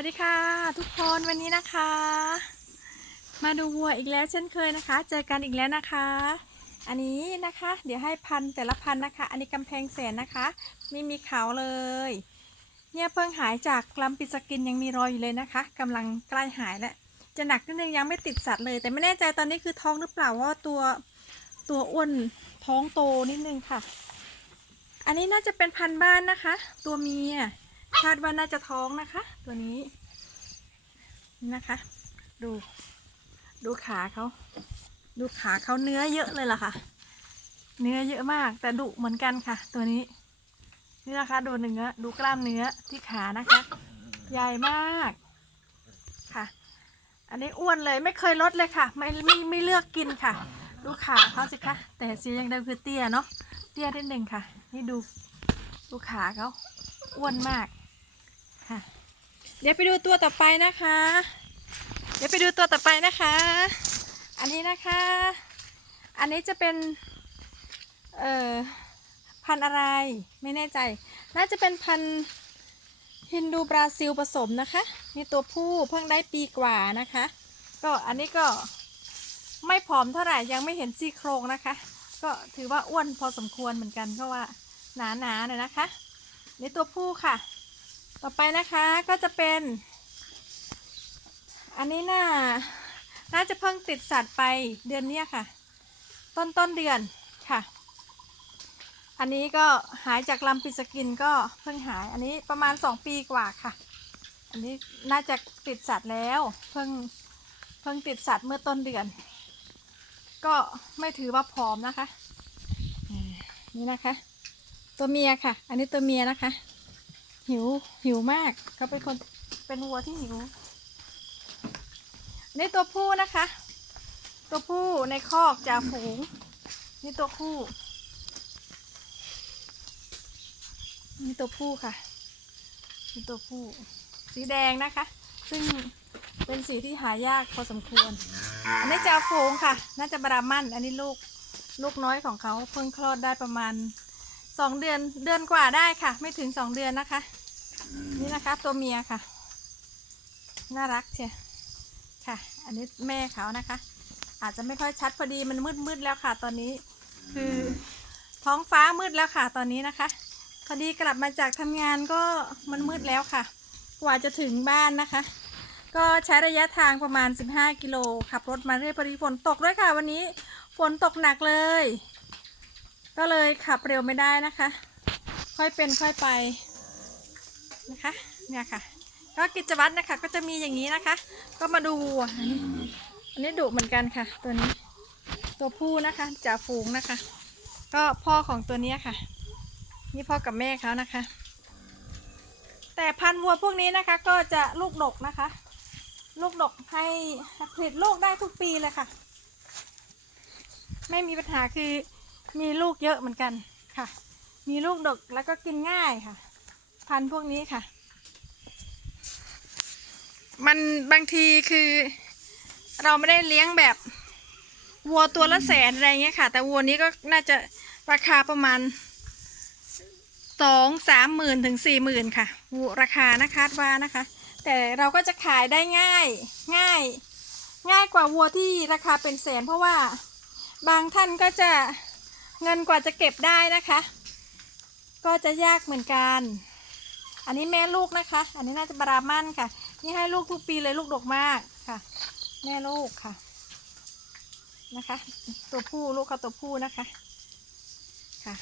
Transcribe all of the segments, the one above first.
วัสดีค่ะ ทุกคนวันนี้นะคะ มาดูวัวอีกแล้วเช่นเคยนะคะ เจอกันอีกแล้วนะคะ อันนี้นะคะ เดี๋ยวให้พันธุ์แต่ละพันธุ์นะคะ อันนี้กำแพงแสนนะคะ ไม่มีเขาเลย เนี่ยเพิ่งหายจากลำปิสกินยังมีรอยอยู่เลยนะคะกำลังใกล้หายแล้วจะหนักนิดนึงยังไม่ติดสัตว์เลย แต่ไม่แน่ใจตอนนี้คือท้องหรือเปล่าว่าตัวตัวอ้วนท้องโตนิดนึงค่ะ อันนี้น่าจะเป็นพันธุ์บ้านนะคะ ตัวเมีย คาดว่าน่าจะท้องนะคะ ตัวนี้นี่นะคะ ดู ดูขาเขา ดูขาเขาเนื้อเยอะเลยล่ะค่ะ เนื้อเยอะมาก แต่ดุเหมือนกันค่ะ ตัวนี้ นี่นะคะ ดูเนื้อ ดูกล้ามเนื้อที่ขานะคะ ใหญ่มากค่ะ อันนี้อ้วนเลยไม่เคยลดเลยค่ะ ไม่ไม่ไม่เลือกกินค่ะ ดูขาเขาสิคะ แต่สียังเดิมคือเตี้ยเนาะ เตี้ยนิดหนึ่งค่ะ นี่ดู ดูขาเขาอ้วนมาก ค่ะ เดี๋ยวไปดูตัวต่อไปนะคะ เดี๋ยวไปดูตัวต่อไปนะคะ อันนี้นะคะ อันนี้จะเป็น เอ่อ พันธุ์อะไร ไม่แน่ใจ น่าจะเป็นพันธุ์ฮินดูบราซิลผสมนะคะนี่ตัวผู้เพิ่งได้ปีกว่านะคะ ก็อันนี้ก็ไม่ผอมเท่าไหร่ ยังไม่เห็นซี่โครงนะคะ ก็ถือว่าอ้วนพอสมควรเหมือนกันเพราะว่าหนาๆหน่อยนะคะ ในตัวผู้ค่ะ ต่อไปนะคะก็จะเป็น อันนี้น่าน่าจะเพิ่งติดสัตว์ไปเดือนเนี้ยค่ะ ต้นต้นเดือนค่ะ อันนี้ก็หายจากลำปิสกินก็เพิ่งหาย อันนี้ประมาณสองปีกว่าค่ะ อันนี้น่าจะติดสัตว์แล้วเพิ่งเพิ่งติดสัตว์เมื่อต้นเดือน ก็ไม่ถือว่าผอมนะคะ นี่นะคะ ตัวเมียค่ะ อันนี้ตัวเมียนะคะ หิวหิวมากเขาเป็นคนเป็นวัวที่หิวนนี่ตัวผู้นะคะ ตัวผู้ในคอกจ่าฝูง นี่ตัวผู้นี่ตัวผู้ค่ะนี่ตัวผู้ สีแดงนะคะ ซึ่งเป็นสีที่หายากพอสมควร อันนี้จ่าฝูงค่ะ น่าจะบรามันอันนี้ลูกลูกน้อยของเขาเพิ่งคลอดได้ประมาณสองเดือนเดือนกว่าได้ค่ะ ไม่ถึงสองเดือนนะคะ นี่นะคะ ตัวเมียค่ะ น่ารักเชียค่ะ อันนี้แม่เขานะคะ อาจจะไม่ค่อยชัดพอดีมันมืดมืดแล้วค่ะ ตอนนี้ คือท้องฟ้ามืดแล้วค่ะ ตอนนี้นะคะ พอดีกลับมาจากทำงานก็มันมืดแล้วค่ะ กว่าจะถึงบ้านนะคะ ก็ใช้ระยะทางประมาณ 15 กิโลขับรถมาเรื่อยพอดีฝนตกด้วยค่ะ วันนี้ฝนตกหนักเลย ก็เลยขับเร็วไม่ได้นะคะ ค่อยเป็นค่อยไป นะคะ เนี่ยค่ะ ก็กิจวัตรนะคะ ก็จะมีอย่างนี้นะคะ ก็มาดูวัวอันนี้อันนี้ดุเหมือนกันค่ะ ตัวนี้ ตัวผู้นะคะจ่าฝูงนะคะ ก็พ่อของตัวนี้ค่ะ นี่พ่อกับแม่เขานะคะ แต่พันวัวพวกนี้นะคะ ก็จะลูกดกนะคะ ลูกดกให้ผลิตลูกได้ทุกปีเลยค่ะ ไม่มีปัญหาคือมีลูกเยอะเหมือนกันค่ะ มีลูกดกแล้วก็กินง่ายค่ะ พันธุ์พวกนี้ค่ะ มันบางทีคือ เราไม่ได้เลี้ยงแบบวัวตัวละแสนอะไรเงี้ยค่ะ แต่วัวนี้ก็น่าจะราคาประมาณสองสามหมื่นถึงสี่หมื่นค่ะวัวราคานะคาดว่านะคะ แต่เราก็จะขายได้ง่ายง่าย ง่ายกว่าวัวที่ราคาเป็นแสนเพราะว่าบางท่านก็จะเงินกว่าจะเก็บได้นะคะ ก็จะยากเหมือนกัน อันนี้แม่ลูกนะคะ อันนี้น่าจะบรามันค่ะ นี่ให้ลูกทุกปีเลยลูกดกมากค่ะ แม่ลูกค่ะ นะคะ ตัวผู้ลูกเขาตัวผู้นะคะ ค่ะ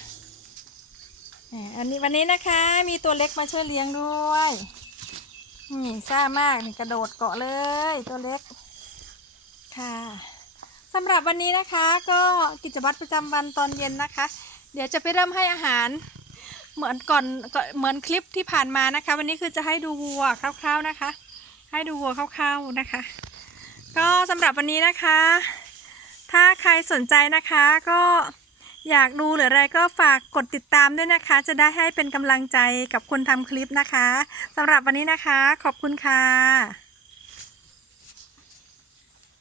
อันนี้วันนี้นะคะมีตัวเล็กมาช่วยเลี้ยงด้วยนี่ซ่ามากนี่กระโดดเกาะเลยตัวเล็ก ค่ะสำหรับวันนี้นะคะก็กิจวัตรประจำวันตอนเย็นนะคะ เดี๋ยวจะไปเริ่มให้อาหาร เหมือนก่อนก่อนเหมือนคลิปที่ผ่านมานะคะ วันนี้คือจะให้ดูวัวคร่าว ๆนะคะ ให้ดูวัวคร่าวๆนะคะ ก็สำหรับวันนี้นะคะ ถ้าใครสนใจนะคะก็อยากดูหรืออะไรก็ฝากกดติดตามด้วยนะคะ จะได้ให้เป็นกำลังใจกับคนทำคลิปนะคะสำหรับวันนี้นะคะ ขอบคุณค่ะ